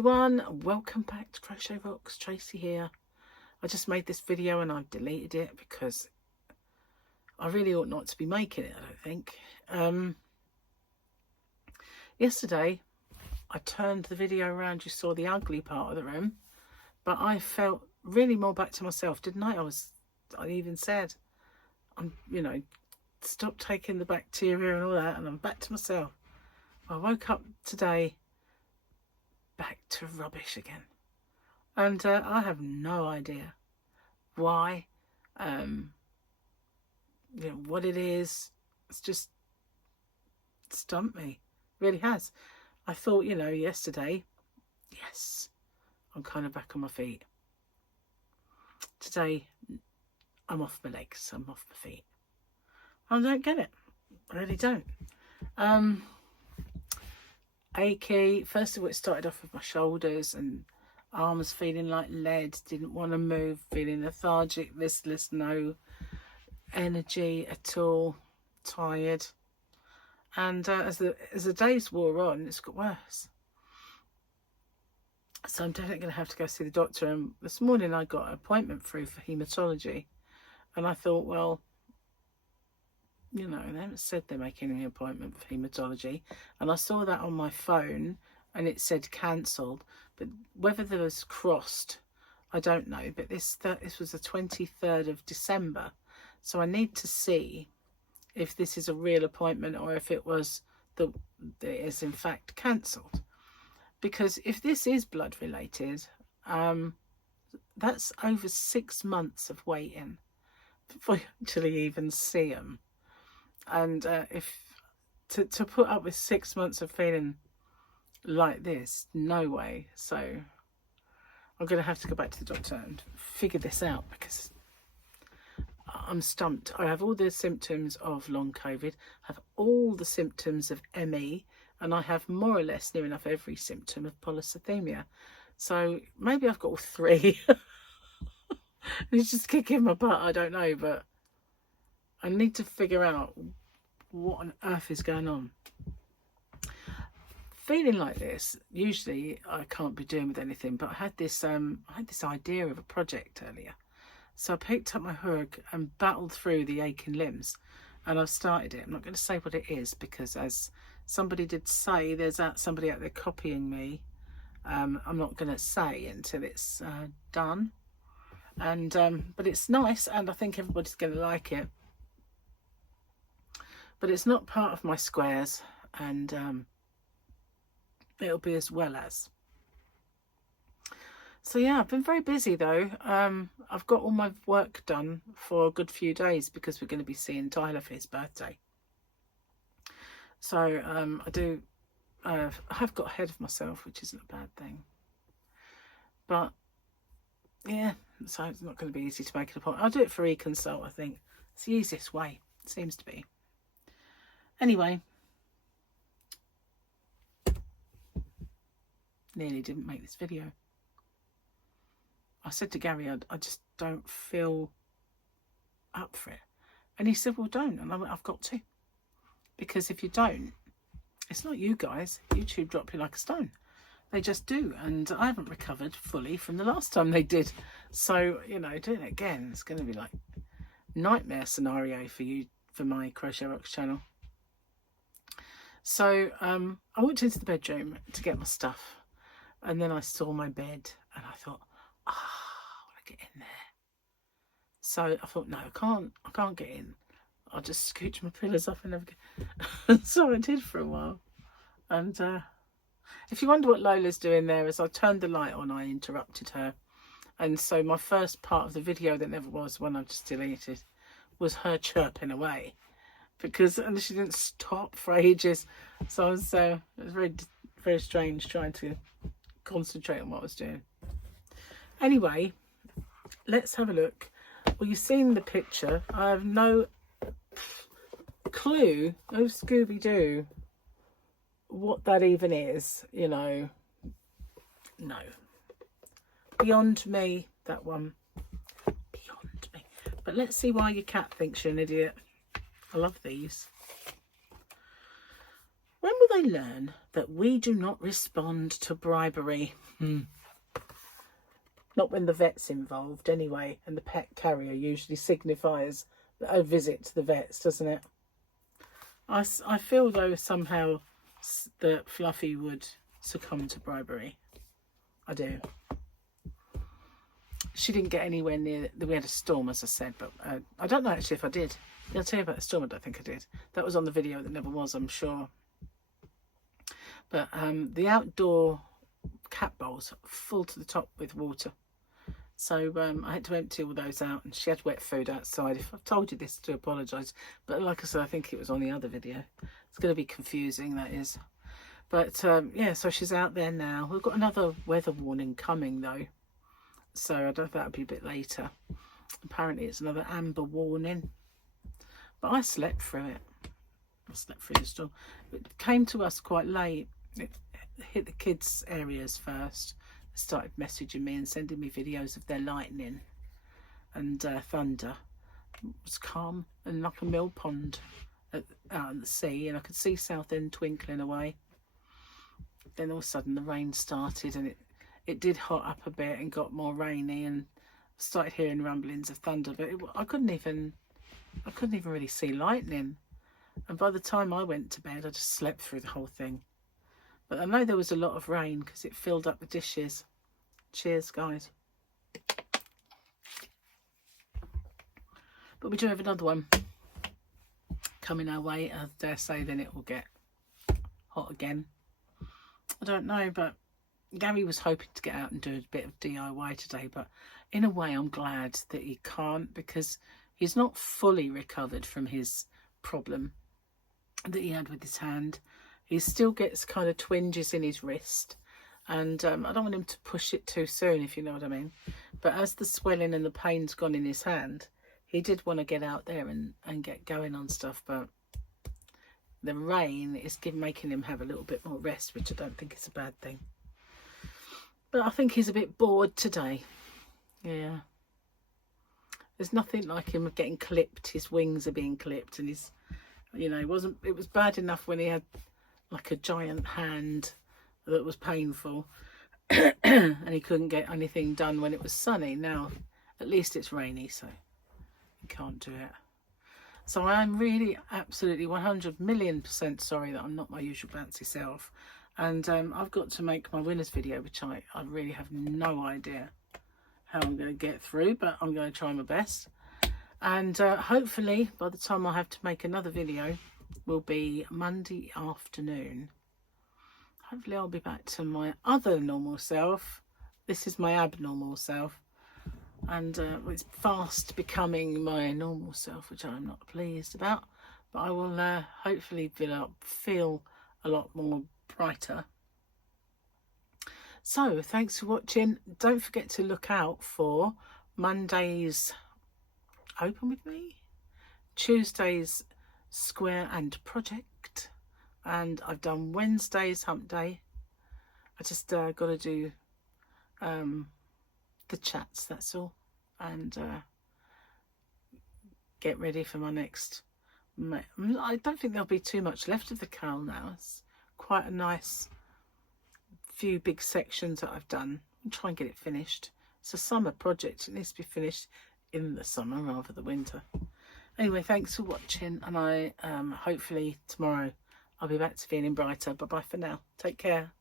Everyone, welcome back to Crochet Rocks. Tracy here. I just made this video and I've deleted it because I really ought not to be making it, I don't think. Yesterday I turned the video around. You saw the ugly part of the room, but I felt really more back to myself, didn't I? I even said, stop taking the bacteria and all that, and I'm back to myself. I woke up today back to rubbish again, and I have no idea why, what it is. It's just stumped me, it really has. I thought, yesterday, yes, I'm kind of back on my feet. Today I'm off my legs, I'm off my feet. I don't get it, I really don't. Achy. First of all, it started off with my shoulders and arms feeling like lead, didn't want to move, feeling lethargic, listless, no energy at all, tired. And as the days wore on, it's got worse. So I'm definitely going to have to go see the doctor. And this morning I got an appointment through for haematology, and I thought, well, they haven't said they're making an appointment for haematology, and I saw that on my phone and it said cancelled, but whether there was crossed, I don't know. But this was the 23rd of December, so I need to see if this is a real appointment or if it was it is in fact cancelled. Because if this is blood related, that's over 6 months of waiting before you actually even see them. And if to put up with 6 months of feeling like this, no way. So I'm going to have to go back to the doctor and figure this out, because I'm stumped. I have all the symptoms of long COVID, I have all the symptoms of ME, and I have more or less near enough every symptom of polycythemia. So maybe I've got all three. It's just kicking my butt, I don't know, but I need to figure out what on earth is going on. Feeling like this, usually I can't be doing with anything, but I had this idea of a project earlier. So I picked up my hook and battled through the aching limbs, and I've started it. I'm not going to say what it is, because as somebody did say, there's somebody out there copying me. I'm not going to say until it's done. And but it's nice, and I think everybody's going to like it. But it's not part of my squares, and it'll be as well as. So yeah, I've been very busy though. I've got all my work done for a good few days, because we're going to be seeing Tyler for his birthday. So I have got ahead of myself, which isn't a bad thing. But yeah, so it's not going to be easy to make an appointment. I'll do it for e-consult, I think. It's the easiest way, it seems to be. Anyway, nearly didn't make this video. I said to Gary, I just don't feel up for it. And he said, well, don't. And I went, I've got to. Because if you don't, it's not you guys. YouTube drop you like a stone. They just do. And I haven't recovered fully from the last time they did. So, doing it again, it's going to be like nightmare scenario for you, for my Crochet Rocks channel. So I walked into the bedroom to get my stuff, and then I saw my bed and I thought, I want to get in there. So I thought, no, I can't get in. I'll just scooch my pillows up and never get. So I did for a while. And if you wonder what Lola's doing there, as I turned the light on, I interrupted her. And so my first part of the video that never was, one I've just deleted, was her chirping away. And she didn't stop for ages. So it was very, very strange trying to concentrate on what I was doing. Anyway, let's have a look. Well, you've seen the picture. I have no clue, no Scooby-Doo, what that even is, No. Beyond me, that one. Beyond me. But let's see why your cat thinks you're an idiot. I love these. When will they learn that we do not respond to bribery. Not when the vet's involved anyway, and the pet carrier usually signifies a visit to the vets, doesn't it? I feel though somehow that Fluffy would succumb to bribery. I do. She didn't get anywhere near, we had a storm, as I said, but I don't know actually if I did. I'll tell you about the storm. I don't think I did. That was on the video that never was, I'm sure. But the outdoor cat bowls full to the top with water. So I had to empty all those out, and she had wet food outside. If I've told you this, to apologise. But like I said, I think it was on the other video. It's going to be confusing, that is. But yeah, so she's out there now. We've got another weather warning coming though. So I don't know if that'll be a bit later. Apparently it's another amber warning. But I slept through it. I slept through the storm. It came to us quite late. It hit the kids' areas first. They started messaging me and sending me videos of their lightning and thunder. It was calm and like a mill pond out in the sea, and I could see Southend twinkling away. Then all of a sudden the rain started, and it did hot up a bit and got more rainy, and I started hearing rumblings of thunder, but I couldn't even really see lightning. And by the time I went to bed, I just slept through the whole thing. But I know there was a lot of rain because it filled up the dishes. Cheers, guys. But we do have another one coming our way. I dare say then it will get hot again. I don't know, but Gary was hoping to get out and do a bit of DIY today. But in a way, I'm glad that he can't, because he's not fully recovered from his problem that he had with his hand. He still gets kind of twinges in his wrist, and I don't want him to push it too soon, if you know what I mean. But as the swelling and the pain's gone in his hand, he did want to get out there and get going on stuff, but the rain is making him have a little bit more rest, which I don't think is a bad thing. But I think he's a bit bored today. Yeah. There's nothing like him getting clipped. His wings are being clipped, and he's, you know, it was bad enough when he had like a giant hand that was painful and he couldn't get anything done when it was sunny. Now at least it's rainy, so he can't do it. So I'm really absolutely 100,000,000% sorry that I'm not my usual bouncy self, and I've got to make my winners video, which I really have no idea how I'm going to get through, but I'm going to try my best. And hopefully by the time I have to make another video will be Monday afternoon. Hopefully I'll be back to my other normal self. This is my abnormal self, and it's fast becoming my normal self, which I'm not pleased about, but I will hopefully feel a lot more brighter. So thanks for watching. Don't forget to look out for Monday's Open With Me, Tuesday's Square and Project, and I've done Wednesday's Hump Day. I just got to do the chats, that's all, and get ready for my next. I don't think there'll be too much left of the cowl now. It's quite a nice few big sections that I've done. I'll try and get it finished. It's a summer project. It needs to be finished in the summer rather than winter. Anyway, thanks for watching, and I hopefully tomorrow I'll be back to feeling brighter. Bye bye for now. Take care.